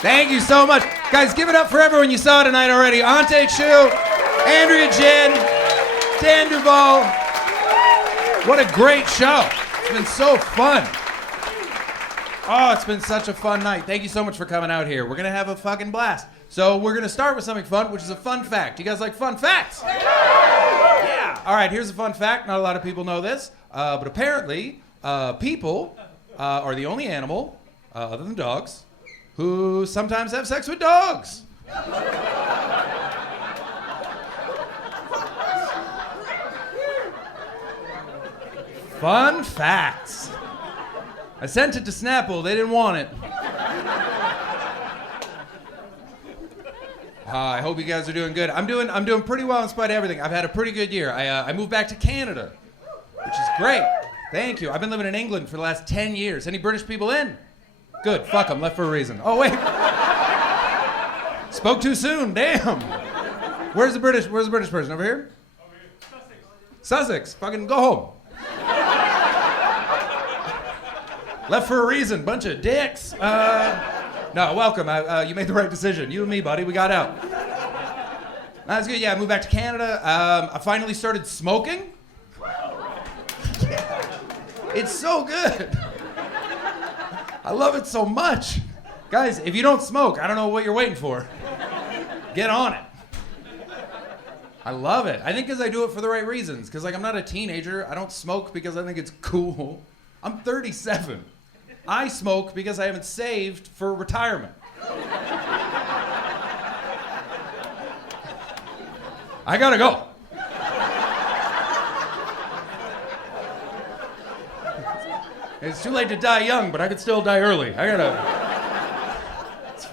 Thank you so much. Guys, give it up for everyone you saw tonight already. Ante Chu, Andrea Jin, Dan Duvall. What a great show. It's been so fun. Oh, it's been such a fun night. Thank you so much for coming out here. We're going to have a fucking blast. So we're going to start with something fun, which is a fun fact. You guys like fun facts? Yeah. All right, here's a fun fact. Not a lot of people know this, but apparently people are the only animal, other than dogs, who sometimes have sex with dogs. Fun facts. I sent it to Snapple. They didn't want it. I hope you guys are doing good. I'm doing pretty well in spite of everything. I've had a pretty good year. I moved back to Canada, which is great. Thank you. I've been living in England for the last 10 years. Any British people in? Good. Fuck them. Left for a reason. Oh, wait. Spoke too soon. Damn. Where's the British person? Over here? Sussex. Fucking go home. Left for a reason. Bunch of dicks. No, welcome. You made the right decision. You and me, buddy. We got out. That's good. Yeah, I moved back to Canada. I finally started smoking. It's so good. I love it so much. Guys, if you don't smoke, I don't know what you're waiting for. Get on it. I love it. I think because I do it for the right reasons. Because, like, I'm not a teenager. I don't smoke because I think it's cool. I'm 37. I smoke because I haven't saved for retirement. I gotta go. It's too late to die young, but I could still die early. It's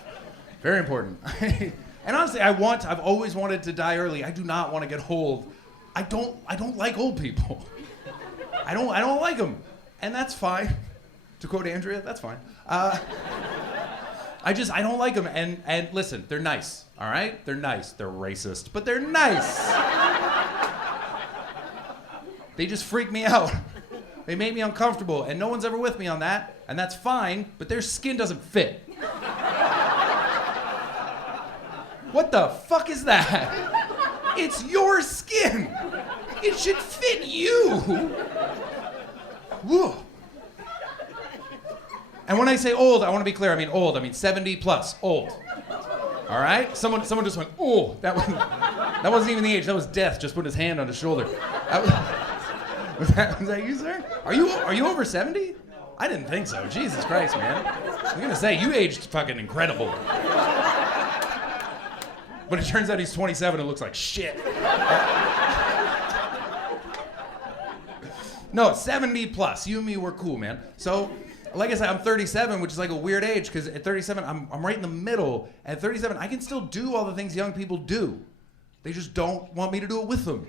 very important. And honestly, I've always wanted to die early. I do not want to get old. I don't like old people. I don't like them. And that's fine. To quote Andrea, that's fine. I don't like them. And listen, they're nice, all right? They're nice. They're racist, but they're nice. They just freak me out. They make me uncomfortable, and no one's ever with me on that, and that's fine, but their skin doesn't fit. What the fuck is that? It's your skin. It should fit you. Whoa. And when I say old, I want to be clear. I mean old. I mean 70 plus. Old. All right? Someone just went, oh. That wasn't even the age. That was death. Just put his hand on his shoulder. Was that you, sir? Are you over 70? I didn't think so. Jesus Christ, man. I'm gonna say you aged fucking incredible. But it turns out he's 27 and looks like shit. No, 70 plus. You and me were cool, man. So, like I said, I'm 37, which is like a weird age, because at 37, I'm right in the middle. At 37, I can still do all the things young people do. They just don't want me to do it with them.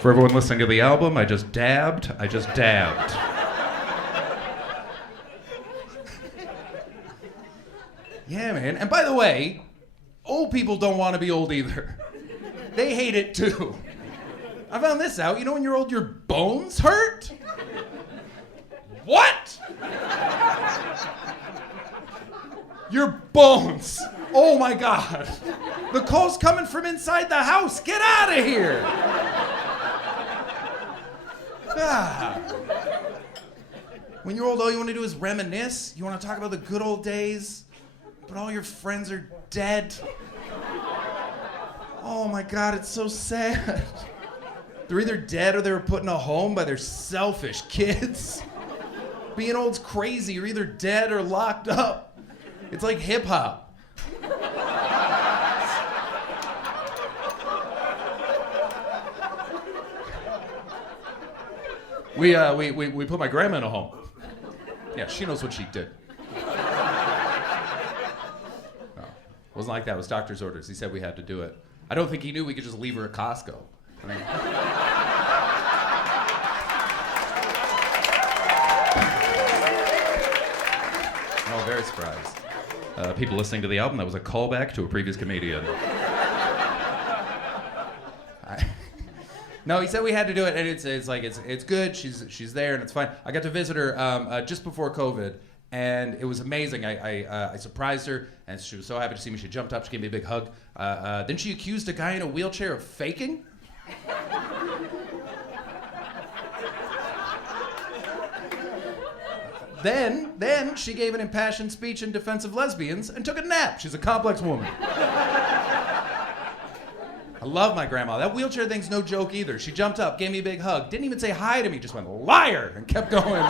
For everyone listening to the album, I just dabbed. Yeah, man. And by the way, old people don't want to be old either. They hate it too. I found this out. You know when you're old, your bones hurt? What? Your bones. Oh my God. The call's coming from inside the house. Get out of here. Ah. When you're old, all you want to do is reminisce. You want to talk about the good old days, but all your friends are dead. Oh my God, it's so sad. They're either dead or they were put in a home by their selfish kids. Being old's crazy. You're either dead or locked up. It's like hip hop. We put my grandma in a home. Yeah, she knows what she did. No, wasn't like that. It was doctor's orders. He said we had to do it. I don't think he knew we could just leave her at Costco. I mean, oh, very surprised. People listening to the album, that was a callback to a previous comedian. No, he said we had to do it, and it's good. She's there, and it's fine. I got to visit her just before COVID, and it was amazing. I surprised her, and she was so happy to see me. She jumped up, she gave me a big hug. Then she accused a guy in a wheelchair of faking. Then she gave an impassioned speech in defense of lesbians and took a nap. She's a complex woman. I love my grandma. That wheelchair thing's no joke either. She jumped up, gave me a big hug, didn't even say hi to me, just went, liar, and kept going.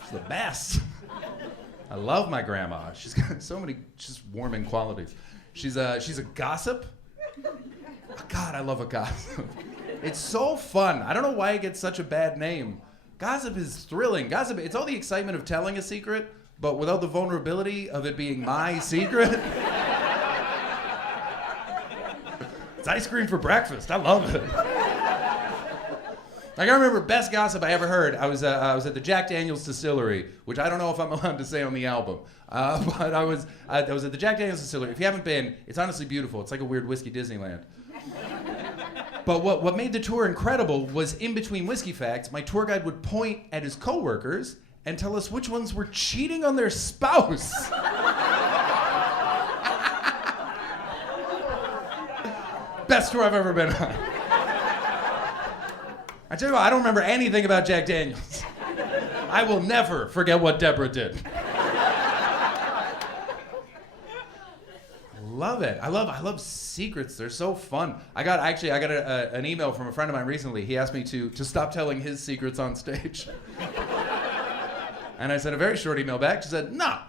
She's the best. I love my grandma. She's got so many just warming qualities. She's a gossip. God, I love a gossip. It's so fun. I don't know why it gets such a bad name. Gossip is thrilling. Gossip, it's all the excitement of telling a secret, but without the vulnerability of it being my secret. It's ice cream for breakfast. I love it. Like, I remember best gossip I ever heard. I was at the Jack Daniel's distillery, which I don't know if I'm allowed to say on the album. But I was at the Jack Daniel's distillery. If you haven't been, it's honestly beautiful. It's like a weird whiskey Disneyland. But what made the tour incredible was, in between whiskey facts, my tour guide would point at his coworkers and tell us which ones were cheating on their spouse. Best tour I've ever been on. I tell you what, I don't remember anything about Jack Daniels. I will never forget what Deborah did. Love it. I love secrets. They're so fun. I got an email from a friend of mine recently. He asked me to stop telling his secrets on stage. And I sent a very short email back. She said, no.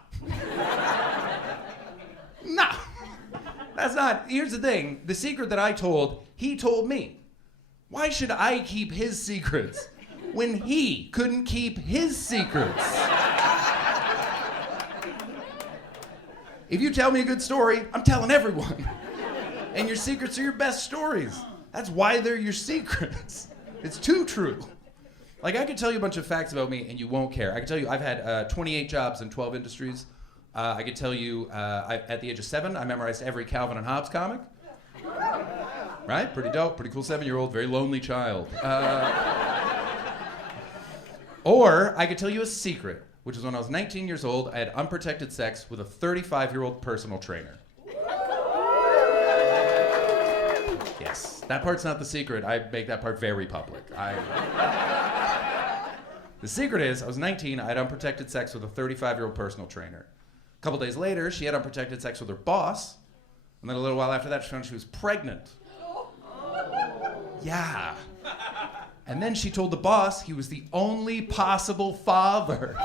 No. That's not, here's the thing. The secret that I told, he told me. Why should I keep his secrets when he couldn't keep his secrets? If you tell me a good story, I'm telling everyone. And your secrets are your best stories. That's why they're your secrets. It's too true. Like, I could tell you a bunch of facts about me and you won't care. I could tell you I've had 28 jobs in 12 industries. I could tell you at the age of 7, I memorized every Calvin and Hobbes comic. Right? Pretty dope. Pretty cool 7-year-old. Very lonely child. Or I could tell you a secret, which is when I was 19 years old, I had unprotected sex with a 35-year-old personal trainer. Yes, that part's not the secret. I make that part very public. The secret is, I was 19, I had unprotected sex with a 35-year-old personal trainer. A couple days later, she had unprotected sex with her boss, and then a little while after that, she found she was pregnant. Yeah. And then she told the boss he was the only possible father.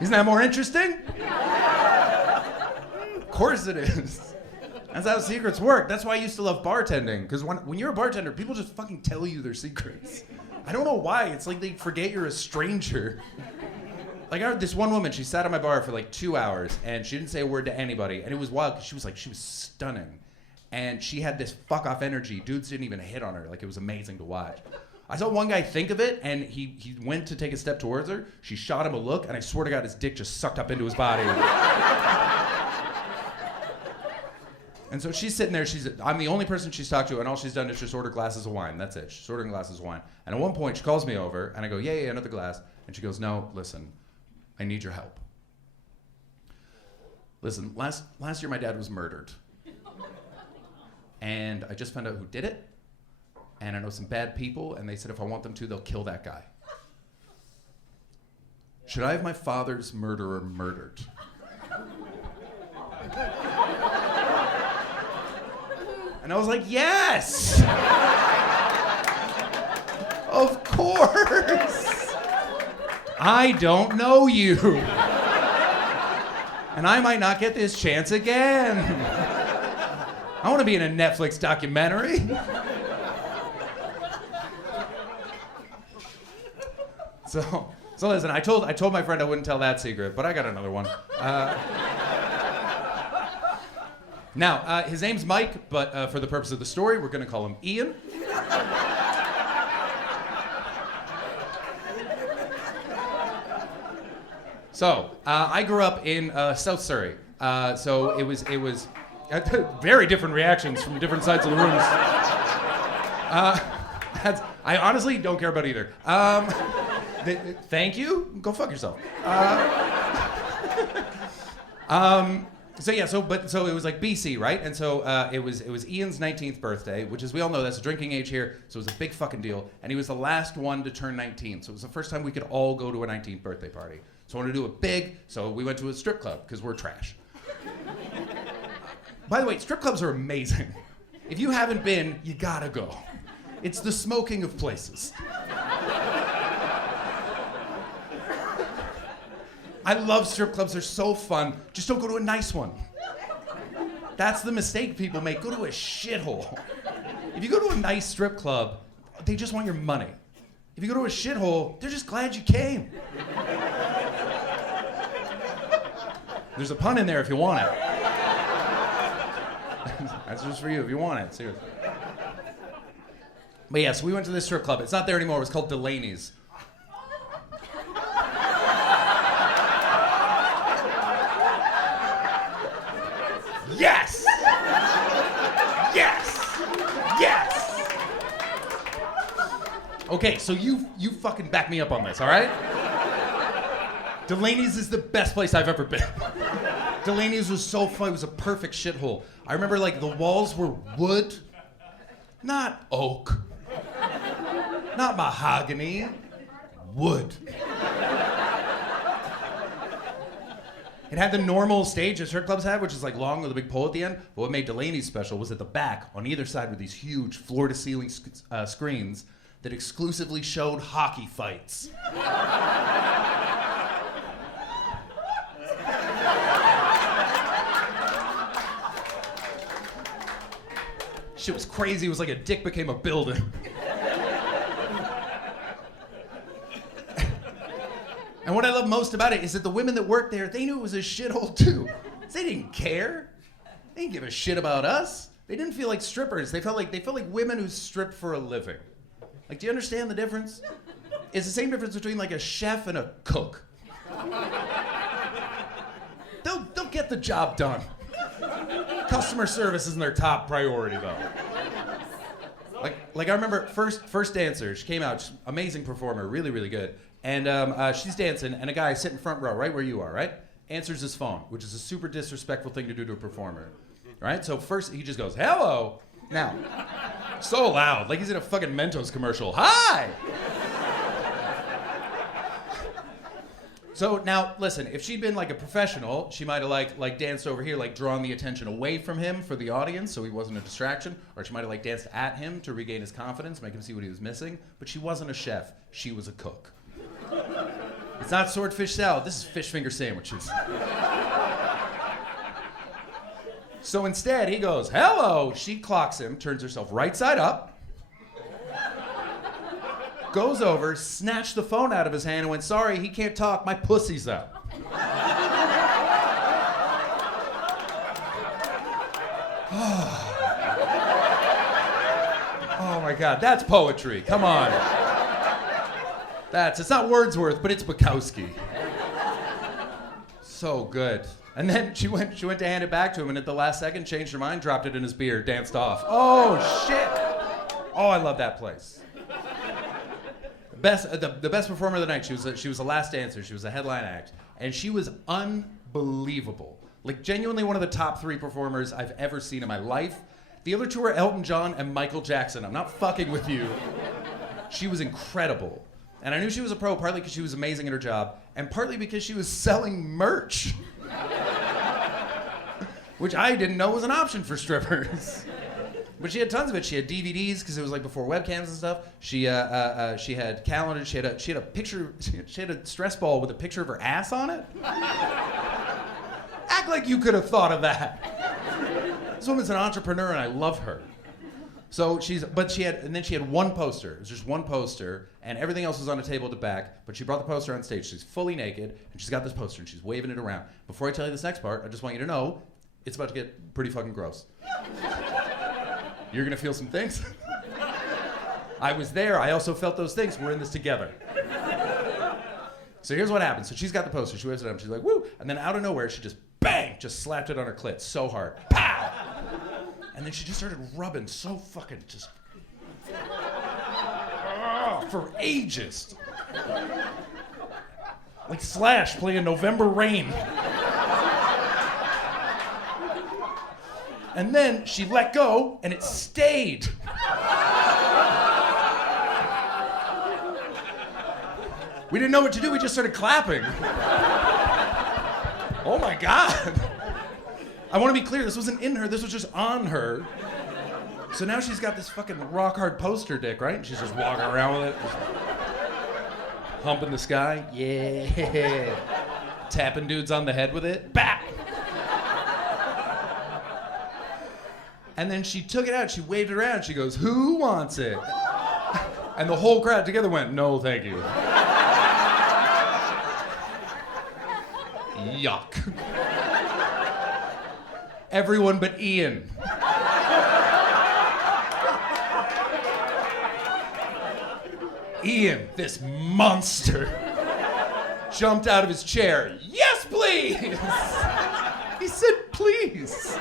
Isn't that more interesting? Of course it is. That's how secrets work. That's why I used to love bartending. Because when you're a bartender, people just fucking tell you their secrets. I don't know why. It's like they forget you're a stranger. Like, I heard this one woman, she sat at my bar for like 2 hours, and she didn't say a word to anybody. And it was wild, because she was stunning. And she had this fuck-off energy. Dudes didn't even hit on her. Like, it was amazing to watch. I saw one guy think of it, and he went to take a step towards her. She shot him a look, and I swear to God, his dick just sucked up into his body. And so she's sitting there, I'm the only person she's talked to, and all she's done is just order glasses of wine. That's it. She's ordering glasses of wine. And at one point, she calls me over, and I go, yeah, another glass. And she goes, no, listen, I need your help. Listen, last year my dad was murdered. And I just found out who did it. And I know some bad people, and they said if I want them to, they'll kill that guy. Should I have my father's murderer murdered? And I was like, yes! Of course! I don't know you. And I might not get this chance again. I want to be in a Netflix documentary. So listen, I told my friend I wouldn't tell that secret, but I got another one. Now, his name's Mike, but for the purpose of the story, we're going to call him Ian. So, I grew up in South Surrey. So it was very different reactions from different sides of the rooms. I honestly don't care about either. Thank you. Go fuck yourself. So it was like BC, right? And so it was Ian's 19th birthday, which, as we all know, that's a drinking age here, so it was a big fucking deal. And he was the last one to turn 19, so it was the first time we could all go to a 19th birthday party. So I wanted to do it big, so we went to a strip club because we're trash. By the way, strip clubs are amazing. If you haven't been, you gotta go. It's the smoking of places. I love strip clubs, they're so fun. Just don't go to a nice one. That's the mistake people make. Go to a shithole. If you go to a nice strip club, they just want your money. If you go to a shithole, they're just glad you came. There's a pun in there if you want it. That's just for you if you want it, seriously. But yeah, so we went to this strip club. It's not there anymore, it was called Delaney's. Yes! Yes! Yes! Okay, so you fucking back me up on this, all right? Delaney's is the best place I've ever been. Delaney's was so fun. It was a perfect shithole. I remember, like, the walls were wood, not oak, not mahogany, wood. It had the normal stage that strip clubs have, which is like long with a big pole at the end. But what made Delaney's special was at the back, on either side, were these huge floor-to-ceiling screens that exclusively showed hockey fights. Shit was crazy. It was like a dick became a building. And what I love most about it is that the women that worked there, they knew it was a shithole too. They didn't care. They didn't give a shit about us. They didn't feel like strippers. They felt like women who stripped for a living. Like, do you understand the difference? It's the same difference between like a chef and a cook. They'll get the job done. Customer service isn't their top priority though. Like I remember first dancer, she came out, she's amazing performer, really, really good. And she's dancing, and a guy sitting front row, right where you are, right? Answers his phone, which is a super disrespectful thing to do to a performer, right? So first he just goes, hello. Now, so loud, like he's in a fucking Mentos commercial. Hi! So now, listen, if she'd been like a professional, she might have like danced over here, like drawn the attention away from him for the audience so he wasn't a distraction, or she might have like danced at him to regain his confidence, make him see what he was missing, but she wasn't a chef, she was a cook. It's not swordfish salad, this is fish finger sandwiches. So instead, he goes, hello! She clocks him, turns herself right side up, goes over, snatched the phone out of his hand and went, sorry, he can't talk, my pussy's up. Oh my God, that's poetry, come on. It's not Wordsworth, but it's Bukowski. So good. And then she went to hand it back to him, and at the last second, changed her mind, dropped it in his beer, danced off. Oh, shit. Oh, I love that place. The best performer of the night, she was the last dancer, she was a headline act, and she was unbelievable. Like, genuinely one of the top 3 performers I've ever seen in my life. The other 2 are Elton John and Michael Jackson. I'm not fucking with you. She was incredible. And I knew she was a pro partly because she was amazing at her job, and partly because she was selling merch. Which I didn't know was an option for strippers. But she had tons of it. She had DVDs because it was like before webcams and stuff. She had calendars. She had a picture. She had a stress ball with a picture of her ass on it. Act like you could have thought of that. This woman's an entrepreneur, and I love her. So she had one poster. It was just one poster, and everything else was on a table at the back. But she brought the poster on stage. She's fully naked, and she's got this poster, and she's waving it around. Before I tell you this next part, I just want you to know it's about to get pretty fucking gross. You're gonna feel some things. I was there. I also felt those things. We're in this together. So here's what happens. So she's got the poster. She waves it up. She's like, woo. And then out of nowhere, she just, bang, just slapped it on her clit so hard. Pow! And then she just started rubbing so fucking just... for ages. Like Slash playing November Rain. And then she let go, and it stayed. We didn't know what to do. We just started clapping. Oh my God. I want to be clear. This wasn't in her. This was just on her. So now she's got this fucking rock hard poster dick, right? And she's just walking around with it. Just humping the sky. Yeah. Tapping dudes on the head with it. Bah! And then she took it out. She waved it around. She goes, who wants it? And the whole crowd together went, no, thank you. Yuck. Everyone but Ian. Ian, this monster, jumped out of his chair. Yes, please! He said, please.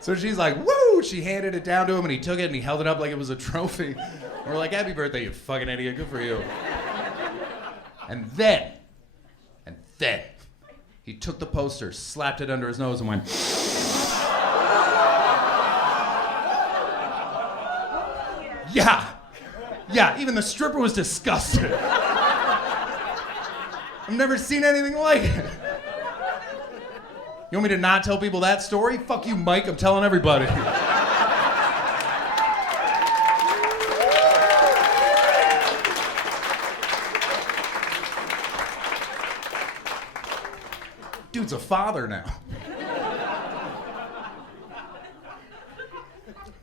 So she's like, woo! She handed it down to him, and he took it, and he held it up like it was a trophy. And we're like, happy birthday, you fucking idiot. Good for you. And then, he took the poster, slapped it under his nose, and went... Yeah, even the stripper was disgusted. I've never seen anything like it. You want me to not tell people that story? Fuck you, Mike, I'm telling everybody. Dude's a father now.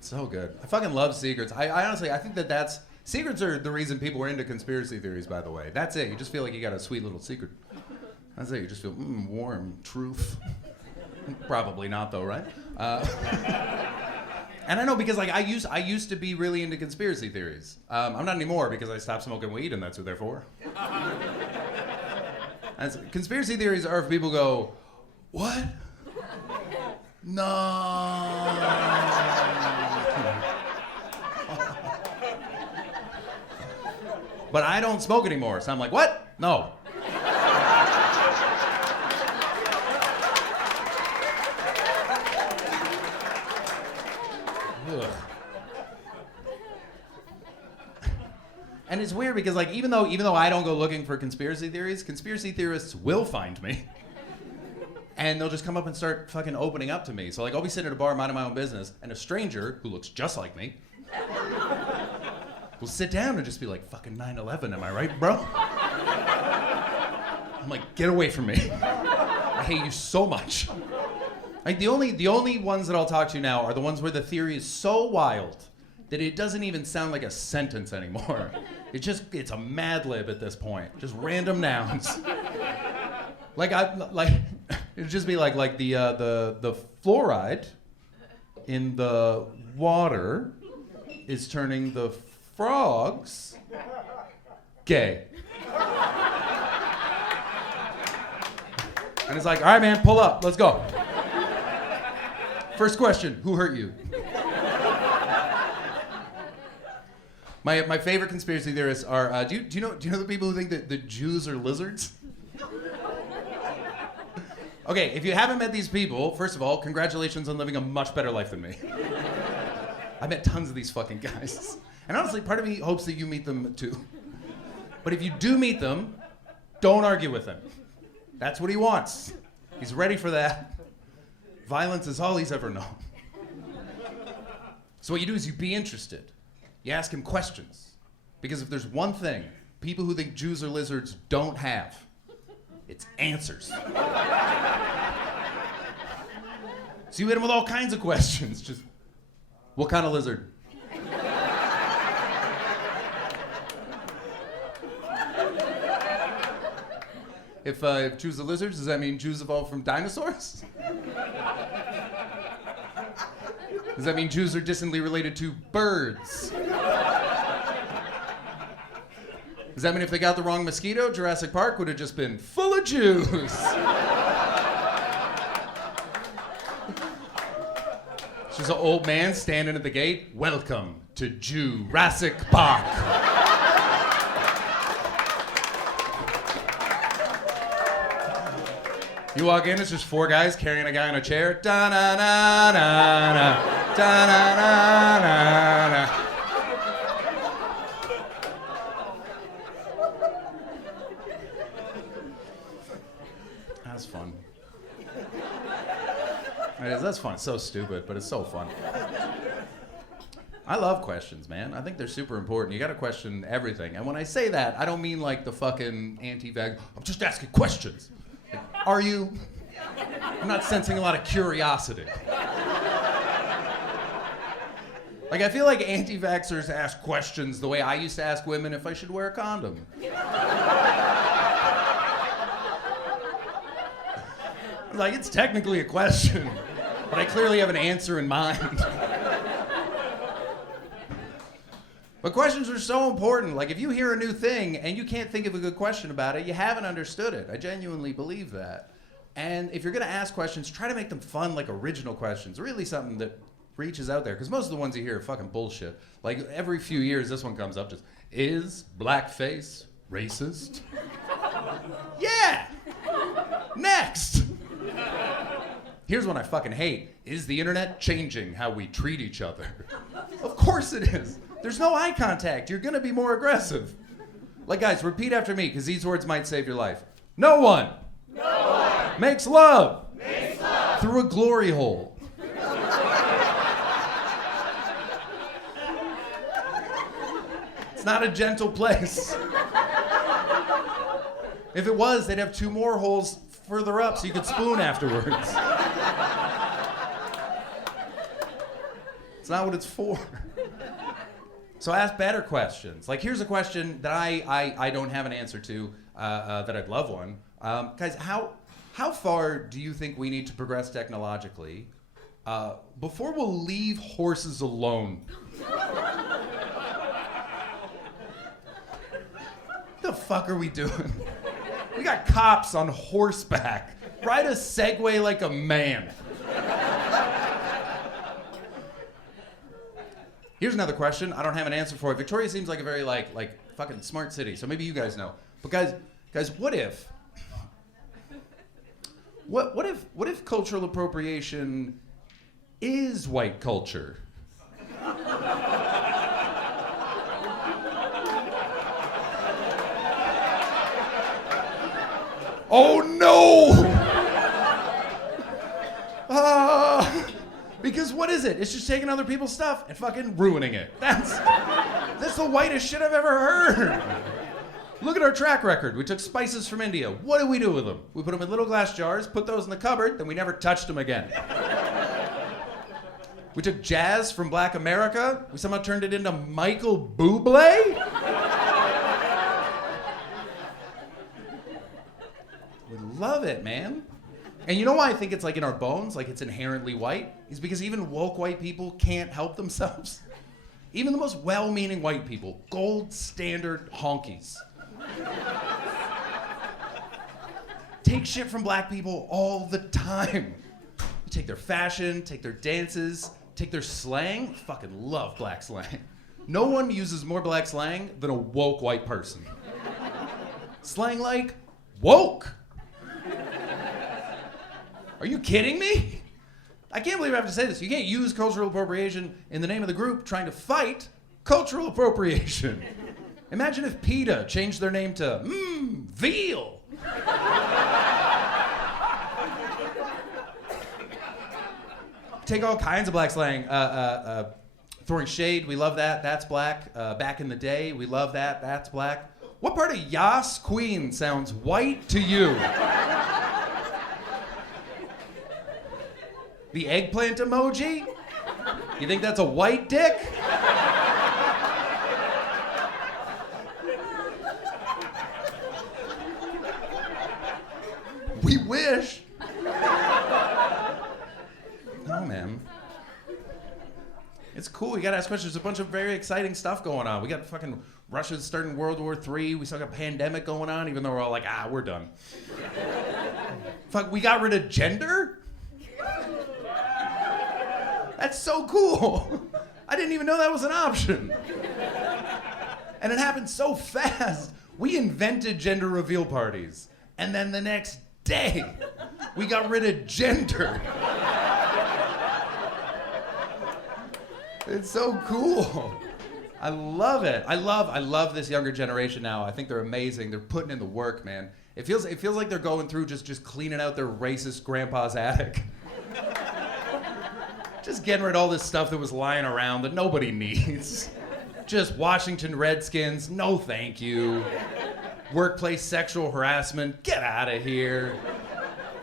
So good. I fucking love secrets. I honestly, I think that's... Secrets are the reason people are into conspiracy theories, by the way. That's it. You just feel like you got a sweet little secret. That's it. You just feel, warm, truth. Probably not, though, right? And I know because, like, I used to be really into conspiracy theories. I'm not anymore because I stopped smoking weed, and that's what they're for. Conspiracy theories are if people go, what? No. But I don't smoke anymore, so I'm like, what? No. Ugh. And it's weird because, like, even though I don't go looking for conspiracy theories, conspiracy theorists will find me. And they'll just come up and start fucking opening up to me. So, like, I'll be sitting at a bar minding my own business, and a stranger who looks just like me will sit down and just be like, fucking 9/11, am I right, bro? I'm like, get away from me. I hate you so much. Like, the only ones that I'll talk to now are the ones where the theory is so wild that it doesn't even sound like a sentence anymore. It's a Mad Lib at this point. Just random nouns. It'd just be like the fluoride in the water is turning the frogs gay. And it's like, all right, man, pull up, let's go. First question, who hurt you? My favorite conspiracy theorists are, do you know the people who think that the Jews are lizards? Okay, if you haven't met these people, first of all, congratulations on living a much better life than me. I met tons of these fucking guys. And honestly, part of me hopes that you meet them too. But if you do meet them, don't argue with him. That's what he wants. He's ready for that. Violence is all he's ever known. So what you do is you be interested. You ask him questions. Because if there's one thing people who think Jews are lizards don't have, it's answers. So you hit him with all kinds of questions. Just, what kind of lizard? If Jews are lizards, does that mean Jews evolved from dinosaurs? Does that mean Jews are distantly related to birds? Does that mean if they got the wrong mosquito, Jurassic Park would have just been full of Jews? It's just an old man standing at the gate. Welcome to Jurassic Park. You walk in, it's just 4 guys carrying a guy in a chair. Da-na-na-na-na, da-na-na-na-na. That's fun. That's fun. It's so stupid, but it's so fun. I love questions, man. I think they're super important. You gotta question everything. And when I say that, I don't mean like the fucking anti-vax. I'm just asking questions. Like, are you? I'm not sensing a lot of curiosity. Like, I feel like anti-vaxxers ask questions the way I used to ask women if I should wear a condom. Like, it's technically a question, but I clearly have an answer in mind. But questions are so important. Like, if you hear a new thing and you can't think of a good question about it, you haven't understood it. I genuinely believe that. And if you're gonna ask questions, try to make them fun, like original questions. Really something that reaches out there. Because most of the ones you hear are fucking bullshit. Like, every few years, this one comes up just, is blackface racist? Yeah! Next! Here's one I fucking hate. Is the internet changing how we treat each other? Of course it is. There's no eye contact. You're gonna be more aggressive. Like, guys, repeat after me, because these words might save your life. No one, makes love, through a glory hole. It's not a gentle place. If it was, they'd have 2 more holes further up so you could spoon afterwards. It's not what it's for. So ask better questions. Like, here's a question that I don't have an answer to, that I'd love one. Guys, how far do you think we need to progress technologically before we'll leave horses alone? What the fuck are we doing? We got cops on horseback. Ride a Segway like a man. Here's another question. I don't have an answer for it. Victoria seems like a very like fucking smart city, so maybe you guys know. But guys, what if cultural appropriation is white culture? Oh no! Because what is it? It's just taking other people's stuff and fucking ruining it. That's the whitest shit I've ever heard. Look at our track record. We took spices from India. What do we do with them? We put them in little glass jars, put those in the cupboard, then we never touched them again. We took jazz from Black America. We somehow turned it into Michael Bublé. We love it, man. And you know why I think it's like in our bones, like it's inherently white? Is because even woke white people can't help themselves. Even the most well-meaning white people, gold standard honkies, take shit from black people all the time. You take their fashion, take their dances, take their slang. Fucking love black slang. No one uses more black slang than a woke white person. Slang like woke. Are you kidding me? I can't believe I have to say this. You can't use cultural appropriation in the name of the group trying to fight cultural appropriation. Imagine if PETA changed their name to veal. Take all kinds of black slang. Throwing shade, we love that. That's black. Back in the day, we love that. That's black. What part of Yas Queen sounds white to you? The eggplant emoji? You think that's a white dick? We wish. No, man. It's cool. You gotta ask questions. There's a bunch of very exciting stuff going on. We got fucking Russia's starting World War III. We still got a pandemic going on, even though we're all like, we're done. Fuck, we got rid of gender? That's so cool. I didn't even know that was an option. And it happened so fast. We invented gender reveal parties. And then the next day, we got rid of gender. It's so cool. I love it. I love this younger generation now. I think they're amazing. They're putting in the work, man. It feels like they're going through just cleaning out their racist grandpa's attic. Just getting rid of all this stuff that was lying around that nobody needs. Just Washington Redskins, no thank you. Workplace sexual harassment, get out of here.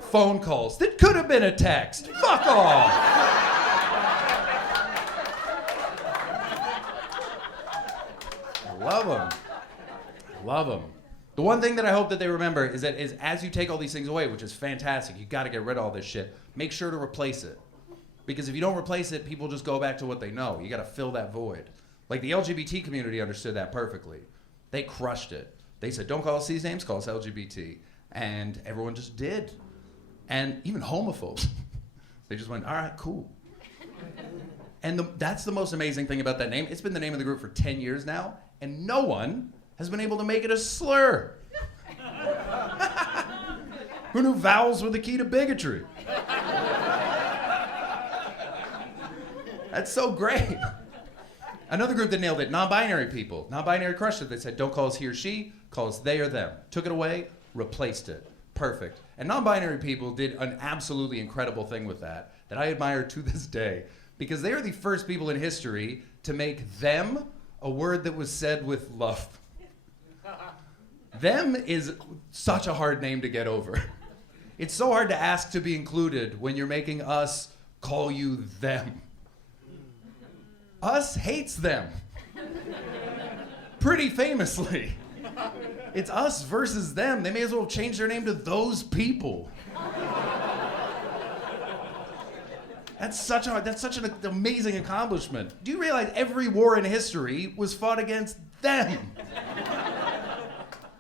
Phone calls that could have been a text, fuck off. Love them. The one thing that I hope that they remember is as you take all these things away, which is fantastic, you got to get rid of all this shit, make sure to replace it. Because if you don't replace it, people just go back to what they know. You got to fill that void. Like the LGBT community understood that perfectly. They crushed it. They said, don't call us these names, call us LGBT. And everyone just did. And even homophobes, they just went, all right, cool. And that's the most amazing thing about that name. It's been the name of the group for 10 years now, and no one has been able to make it a slur. Who knew vowels were the key to bigotry? That's so great. Another group that nailed it, non-binary people. Non-binary crushed it. They said, don't call us he or she, call us they or them. Took it away, replaced it. Perfect. And non-binary people did an absolutely incredible thing with that I admire to this day. Because they are the first people in history to make them a word that was said with love. Them is such a hard name to get over. It's so hard to ask to be included when you're making us call you them. Us hates them. Pretty famously. It's us versus them. They may as well change their name to those people. That's such an amazing accomplishment. Do you realize every war in history was fought against them?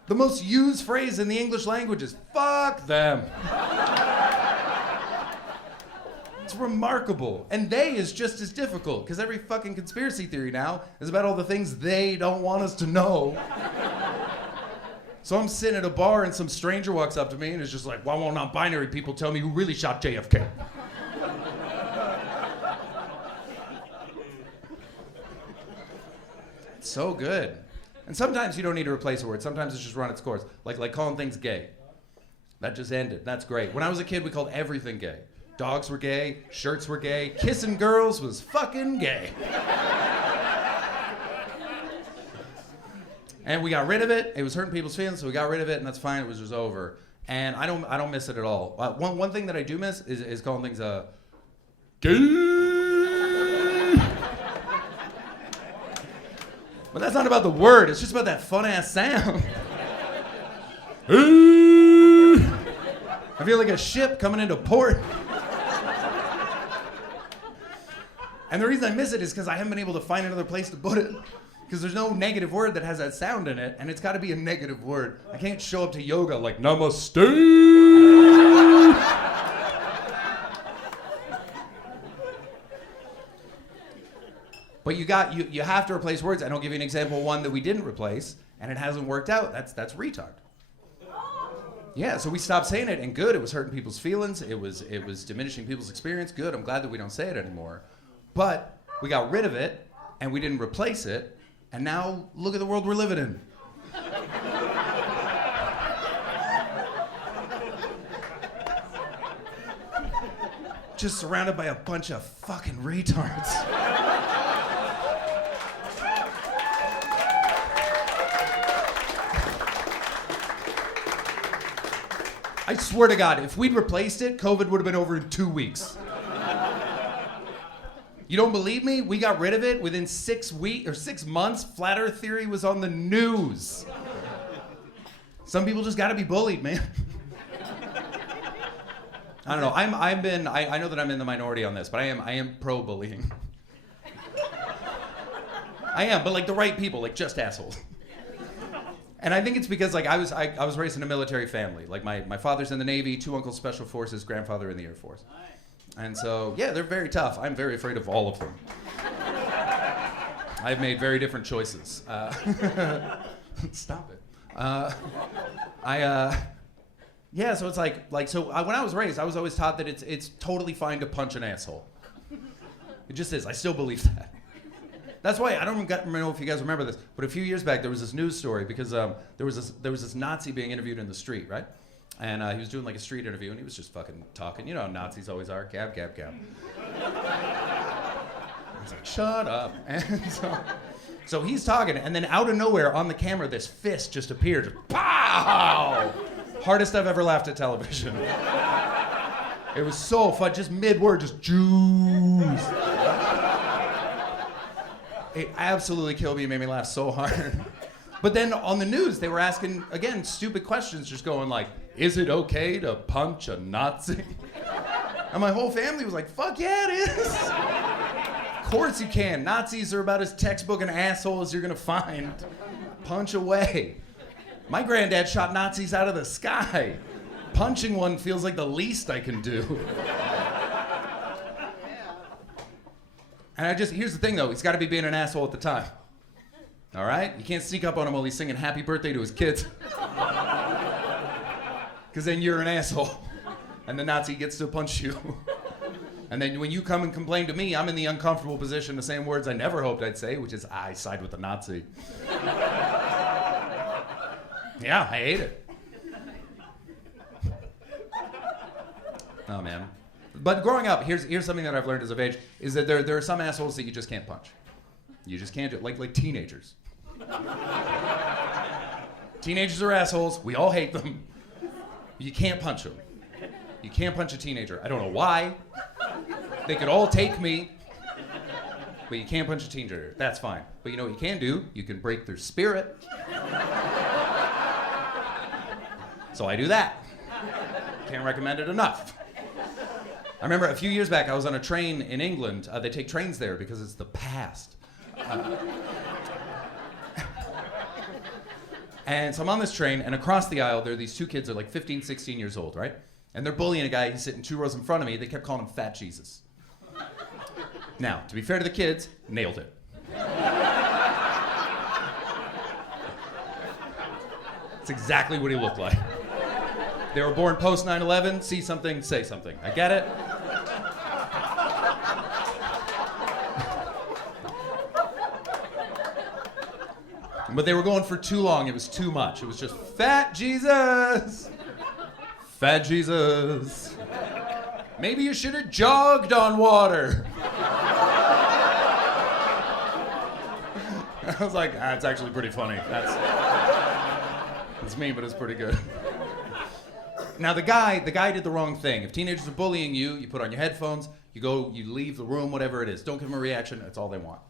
The most used phrase in the English language is, fuck them. It's remarkable. And they is just as difficult, because every fucking conspiracy theory now is about all the things they don't want us to know. So I'm sitting at a bar and some stranger walks up to me and is just like, why won't non-binary people tell me who really shot JFK? It's so good. And sometimes you don't need to replace a word. Sometimes it's just run its course. Like calling things gay. That just ended. That's great. When I was a kid, we called everything gay. Dogs were gay, shirts were gay, kissing girls was fucking gay. And we got rid of it. It was hurting people's feelings, so we got rid of it, and that's fine. It was just over. And I don't miss it at all. One thing that I do miss is calling things gay. But that's not about the word. It's just about that fun-ass sound. I feel like a ship coming into port. And the reason I miss it is because I haven't been able to find another place to put it. Because there's no negative word that has that sound in it, and it's got to be a negative word. I can't show up to yoga like, namaste. But you have to replace words. And I'll give you an example of one that we didn't replace, and it hasn't worked out. That's retard. Yeah, so we stopped saying it, and good. It was hurting people's feelings. It was diminishing people's experience. Good. I'm glad that we don't say it anymore. But we got rid of it, and we didn't replace it, and now look at the world we're living in. Just surrounded by a bunch of fucking retards. I swear to God, if we'd replaced it, COVID would have been over in 2 weeks. You don't believe me? We got rid of it within 6 weeks or 6 months. Flat Earth theory was on the news. Some people just got to be bullied, man. I don't know. I know that I'm in the minority on this, but I am pro bullying. I am, but like the right people, like just assholes. And I think it's because like I was raised in a military family. Like my father's in the Navy, 2 uncles special forces, grandfather in the Air Force. And so yeah, they're very tough. I'm very afraid of all of them. I've made very different choices. Stop it. Yeah, so it's when I was raised, I was always taught that it's totally fine to punch an asshole. It just is. I still believe that. That's why I don't know if you guys remember this, but a few years back there was this news story because there was this Nazi being interviewed in the street, right? And he was doing like a street interview and he was just fucking talking. You know how Nazis always are, gab, gab, gab. I was like, shut up. And so he's talking, and then out of nowhere on the camera, this fist just appeared. Just, pow! Hardest I've ever laughed at television. It was so fun, just mid-word, just Jews. It absolutely killed me. It made me laugh so hard. But then on the news, they were asking, again, stupid questions, just going like, is it okay to punch a Nazi? And my whole family was like, fuck yeah, it is. Of course you can. Nazis are about as textbook an asshole as you're gonna find. Punch away. My granddad shot Nazis out of the sky. Punching one feels like the least I can do. And here's the thing though, he's gotta be being an asshole at the time. All right? You can't sneak up on him while he's singing happy birthday to his kids. Because then you're an asshole. And the Nazi gets to punch you. And then when you come and complain to me, I'm in the uncomfortable position to say words I never hoped I'd say, which is, I side with the Nazi. Yeah, I hate it. Oh, man. But growing up, here's something that I've learned as of age, is that there are some assholes that you just can't punch. You just can't do it, like teenagers. Teenagers are assholes. We all hate them. You can't punch them. You can't punch a teenager. I don't know why. They could all take me, but you can't punch a teenager. That's fine. But you know what you can do? You can break their spirit. So I do that. Can't recommend it enough. I remember a few years back, I was on a train in England. They take trains there because it's the past. And so I'm on this train, and across the aisle, there are these 2 kids. They're like 15, 16 years old, right? And they're bullying a guy. He's sitting 2 rows in front of me. They kept calling him Fat Jesus. Now, to be fair to the kids, nailed it. That's exactly what he looked like. They were born post 9/11. See something, say something. I get it. But they were going for too long. It was too much. It was just Fat Jesus. Fat Jesus. Maybe you should have jogged on water. I was like, it's actually pretty funny. It's me, but it's pretty good. Now the guy did the wrong thing. If teenagers are bullying you, you put on your headphones, you leave the room, whatever it is. Don't give them a reaction. That's all they want.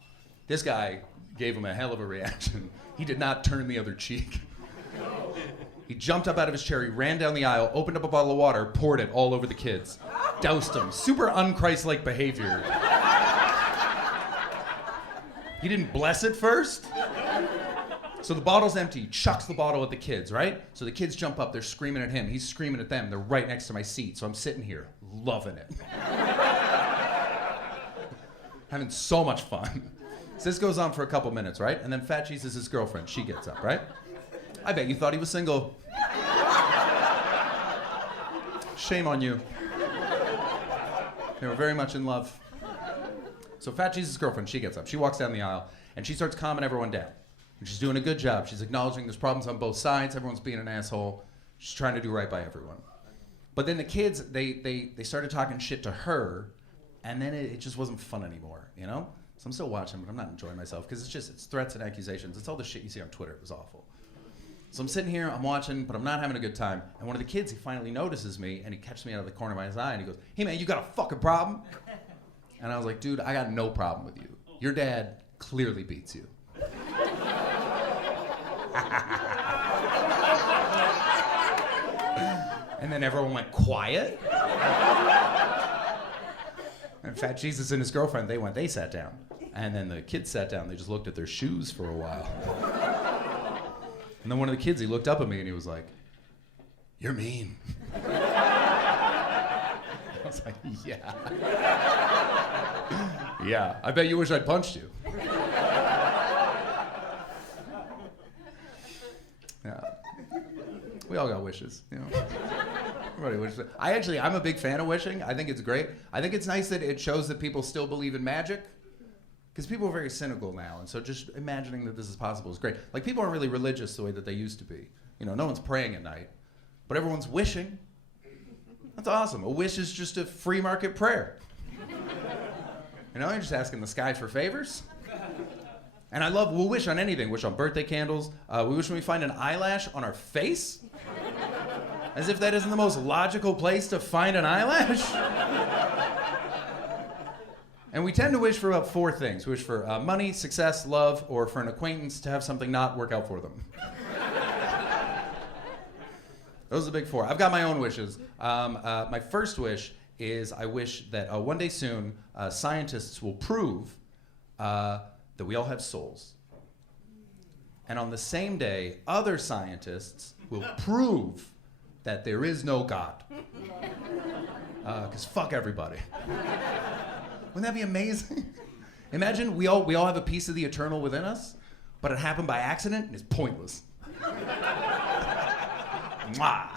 This guy gave him a hell of a reaction. He did not turn the other cheek. He jumped up out of his chair, he ran down the aisle, opened up a bottle of water, poured it all over the kids. Doused them. Super un-Christ-like behavior. He didn't bless it first. So the bottle's empty, chucks the bottle at the kids, right? So the kids jump up, they're screaming at him, he's screaming at them, they're right next to my seat, so I'm sitting here, loving it. Having so much fun. So this goes on for a couple minutes, right? And then Fat Jesus' girlfriend, she gets up, right? I bet you thought he was single. Shame on you. They were very much in love. So Fat Jesus' girlfriend, she gets up, she walks down the aisle, and she starts calming everyone down. And she's doing a good job. She's acknowledging there's problems on both sides. Everyone's being an asshole. She's trying to do right by everyone. But then the kids, they started talking shit to her, and then it just wasn't fun anymore, you know? So I'm still watching, but I'm not enjoying myself because it's threats and accusations. It's all the shit you see on Twitter. It was awful. So I'm sitting here, I'm watching, but I'm not having a good time. And one of the kids, he finally notices me, and he catches me out of the corner of his eye, and he goes, "Hey man, you got a fucking problem?" And I was like, "Dude, I got no problem with you. Your dad clearly beats you." And then everyone went quiet. And Fat Jesus and his girlfriend, they sat down. And then the kids sat down. They just looked at their shoes for a while. And then one of the kids, he looked up at me and he was like, "You're mean." I was like, "Yeah." Yeah, I bet you wish I'd punched you. Yeah. We all got wishes, you know. Everybody wishes. I'm a big fan of wishing. I think it's great. I think it's nice that it shows that people still believe in magic. Because people are very cynical now, and so just imagining that this is possible is great. Like, people aren't really religious the way that they used to be. You know, no one's praying at night, but everyone's wishing. That's awesome. A wish is just a free market prayer. You know, you're just asking the sky for favors. And we'll wish on anything. Wish on birthday candles. We wish when we find an eyelash on our face. As if that isn't the most logical place to find an eyelash. And we tend to wish for about 4 things. We wish for money, success, love, or for an acquaintance to have something not work out for them. Those are the big 4. I've got my own wishes. My first wish is I wish that one day soon scientists will prove that we all have souls. And on the same day, other scientists will prove that there is no God. Because fuck everybody. Wouldn't that be amazing? Imagine we all have a piece of the eternal within us, but it happened by accident and it's pointless. Mwah.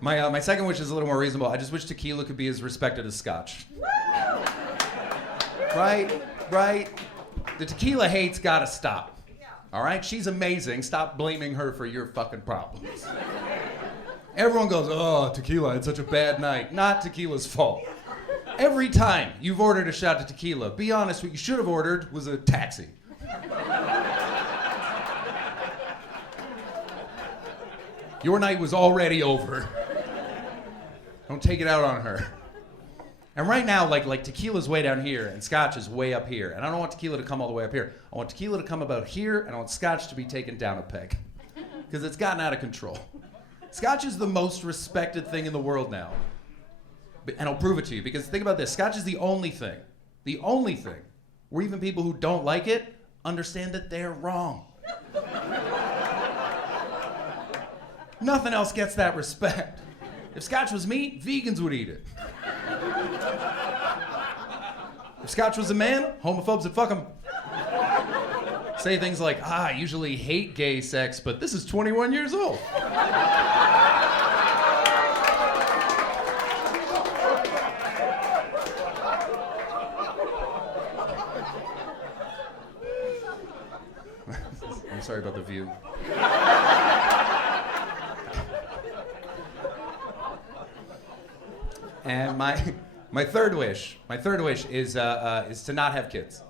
My second wish is a little more reasonable. I just wish tequila could be as respected as scotch. Right? The tequila hate's gotta stop. All right? She's amazing. Stop blaming her for your fucking problems. Everyone goes, "Oh, tequila, it's such a bad night." Not tequila's fault. Every time you've ordered a shot of tequila, be honest, what you should have ordered was a taxi. Your night was already over. Don't take it out on her. And right now, like tequila's way down here and scotch is way up here. And I don't want tequila to come all the way up here. I want tequila to come about here, and I want scotch to be taken down a peg. Because it's gotten out of control. Scotch is the most respected thing in the world now. And I'll prove it to you, because think about this. Scotch is the only thing where even people who don't like it understand that they're wrong. Nothing else gets that respect. If scotch was meat, vegans would eat it. If scotch was a man, homophobes would fuck him. Say things like, "I usually hate gay sex, but this is 21 years old." I'm sorry about the view. And my third wish is to not have kids.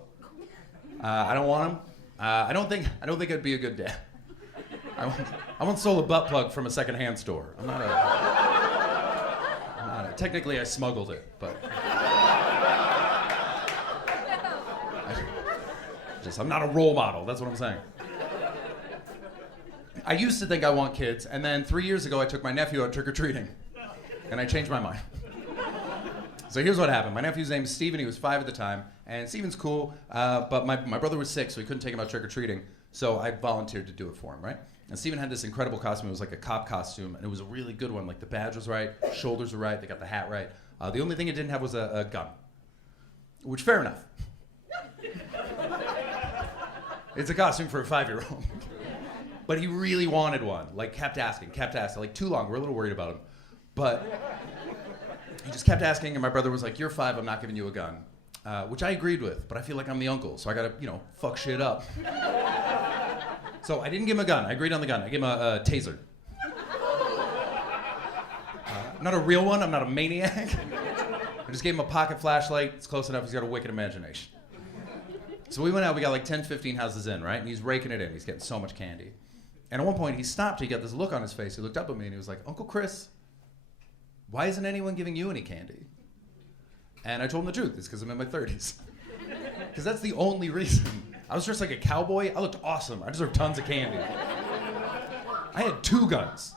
I don't want them. I don't think I'd be a good dad. I once sold a butt plug from a secondhand store. I'm not a technically I smuggled it, but I'm not a role model. That's what I'm saying. I used to think I want kids, and then 3 years ago I took my nephew out trick-or-treating, and I changed my mind. So here's what happened. My nephew's name is Steven. He was 5 at the time. And Steven's cool, but my brother was sick, so he couldn't take him out trick-or-treating. So I volunteered to do it for him, right? And Steven had this incredible costume. It was like a cop costume, and it was a really good one. Like, the badge was right, shoulders were right, they got the hat right. The only thing it didn't have was a gun. Which, fair enough. It's a costume for a 5-year-old. But he really wanted one. Like, kept asking. Like, too long. We're a little worried about him. But he just kept asking, and my brother was like, "You're 5, I'm not giving you a gun." Which I agreed with, but I feel like I'm the uncle, so I gotta, fuck shit up. So I didn't give him a gun. I agreed on the gun. I gave him a taser. Not a real one. I'm not a maniac. I just gave him a pocket flashlight. It's close enough. He's got a wicked imagination. So we went out. We got like 10, 15 houses in, right? And he's raking it in. He's getting so much candy. And at one point, he stopped. He got this look on his face. He looked up at me, and he was like, "Uncle Chris, why isn't anyone giving you any candy?" And I told him the truth. It's because I'm in my 30s. Because that's the only reason. I was dressed like a cowboy. I looked awesome. I deserved tons of candy. I had 2 guns.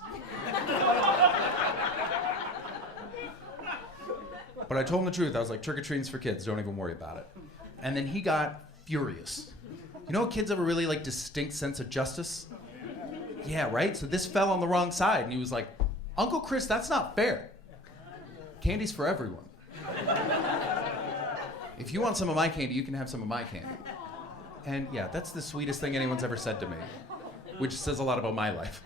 But I told him the truth. I was like, trick-or-treating's for kids. Don't even worry about it. And then he got furious. You know kids have a really like distinct sense of justice? Yeah, right? So this fell on the wrong side, and he was like, Uncle Chris, that's not fair. Candy's for everyone. If you want some of my candy, you can have some of my candy. And yeah, that's the sweetest thing anyone's ever said to me, which says a lot about my life.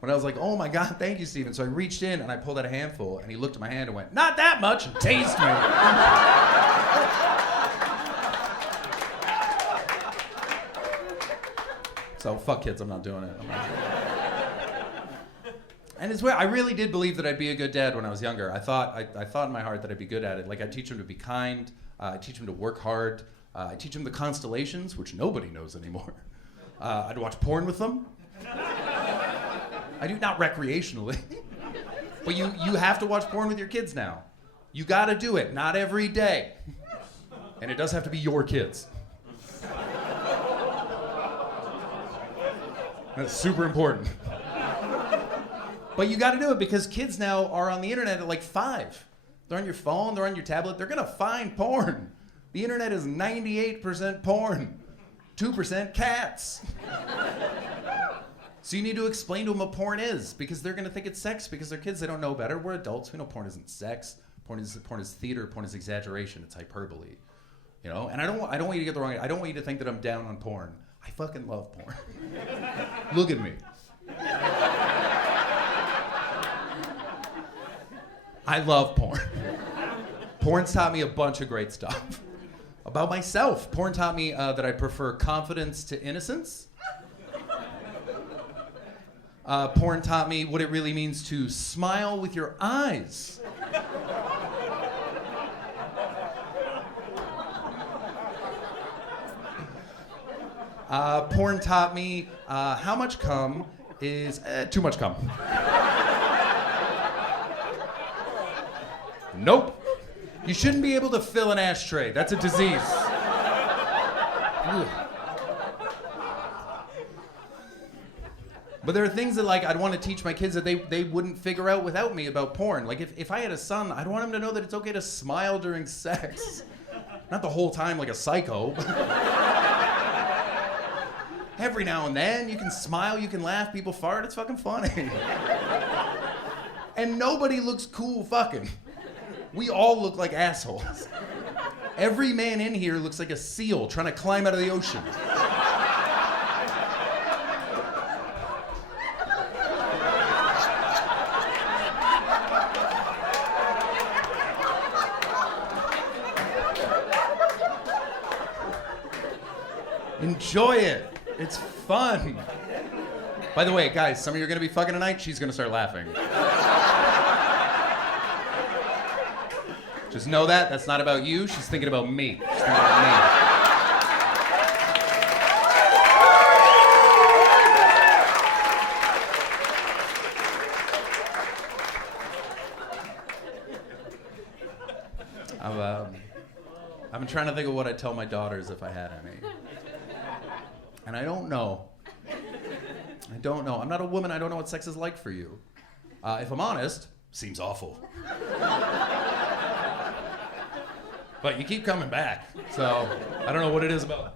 When I was like, oh my God, thank you, Stephen. So I reached in and I pulled out a handful, and he looked at my hand and went, not that much, and tased me. So fuck kids, I'm not doing it. And it's weird, I really did believe that I'd be a good dad when I was younger. I thought in my heart that I'd be good at it. Like I'd teach him to be kind, I'd teach him to work hard, I'd teach him the constellations, which nobody knows anymore. I'd watch porn with them. I do, not recreationally. But you have to watch porn with your kids now. You gotta do it, not every day. And it does have to be your kids. That's super important. But you gotta do it because kids now are on the internet at like 5. They're on your phone, they're on your tablet, they're gonna find porn. The internet is 98% porn, 2% cats. So you need to explain to them what porn is, because they're gonna think it's sex, because they're kids, they don't know better. We're adults, we know porn isn't sex. Porn is theater, porn is exaggeration, it's hyperbole. You know, and I don't want you to get the wrong idea. I don't want you to think that I'm down on porn. I fucking love porn. Look at me. I love porn. Porn's taught me a bunch of great stuff. About myself, porn taught me that I prefer confidence to innocence. Porn taught me what it really means to smile with your eyes. Porn taught me how much cum is too much cum. Nope. You shouldn't be able to fill an ashtray. That's a disease. Ugh. But there are things that like I'd want to teach my kids that they wouldn't figure out without me about porn. Like if I had a son, I'd want him to know that it's okay to smile during sex. Not the whole time like a psycho. Every now and then you can smile, you can laugh, people fart, it's fucking funny. And nobody looks cool fucking. We all look like assholes. Every man in here looks like a seal trying to climb out of the ocean. Enjoy it. It's fun. By the way, guys, some of you are going to be fucking tonight. She's going to start laughing. Just know that. That's not about you. She's thinking about me. She's thinking about me. I've been trying to think of what I'd tell my daughters if I had any. And I don't know. I'm not a woman. I don't know what sex is like for you. If I'm honest, seems awful. But you keep coming back, so I don't know what it is about.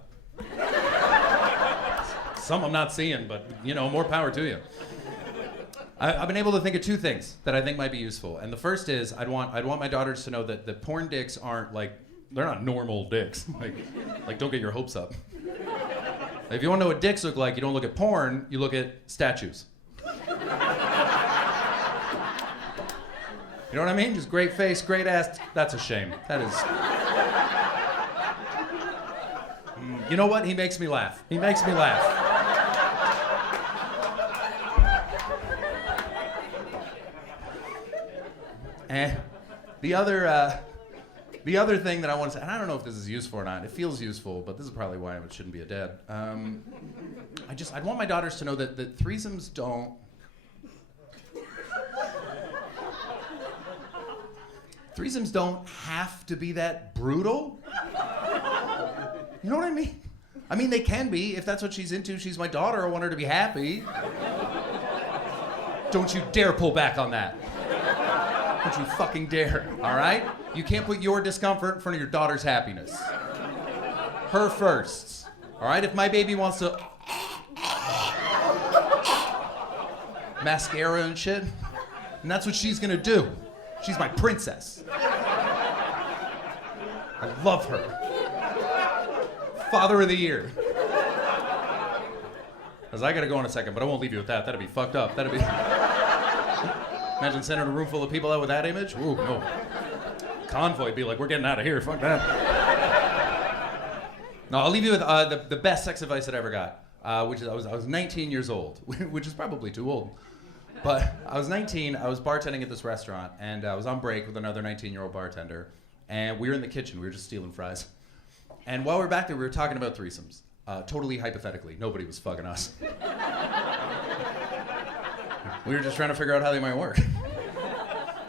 Some I'm not seeing, but more power to you. I've been able to think of 2 things that I think might be useful, and the first is I'd want my daughters to know that the porn dicks aren't they're not normal dicks. Like don't get your hopes up. If you want to know what dicks look like, you don't look at porn, you look at statues. You know what I mean? Just great face, great ass. That's a shame. That is. You know what? He makes me laugh. He makes me laugh. And the other thing that I want to say, and I don't know if this is useful or not. It feels useful, but this is probably why I shouldn't be a dad. I'd want my daughters to know that threesomes don't. Threesomes don't have to be that brutal. You know what I mean? I mean, they can be. If that's what she's into, she's my daughter. I want her to be happy. Don't you dare pull back on that. Don't you fucking dare, all right? You can't put your discomfort in front of your daughter's happiness. her firsts. All right? If my baby wants to mascara and shit, and that's what she's gonna do. She's my princess. I love her. Father of the year. Because I gotta go in a second, but I won't leave you with that. That'd be fucked up. That'd be... Imagine sending a room full of people out with that image. Ooh, no. Convoy be like, we're getting out of here. Fuck that. No, I'll leave you with the best sex advice that I ever got, which is I was 19 years old, which is probably too old. But I was 19, I was bartending at this restaurant, and I was on break with another 19-year-old bartender, and we were in the kitchen, we were just stealing fries. And while we were back there, we were talking about threesomes. Totally hypothetically, nobody was fucking us. We were just trying to figure out how they might work.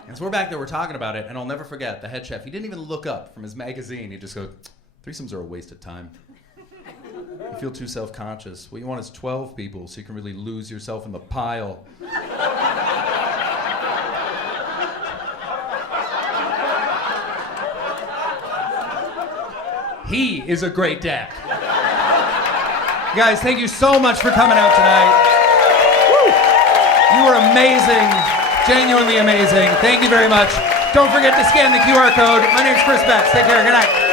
And so we're back there, we're talking about it, and I'll never forget, the head chef, he didn't even look up from his magazine, he just goes, threesomes are a waste of time. You feel too self-conscious. What you want is 12 people so you can really lose yourself in the pile. He is a great dad. Guys, thank you so much for coming out tonight. Woo! You were amazing, genuinely amazing. Thank you very much. Don't forget to scan the QR code. My name's Chris Betts. Take care. Good night.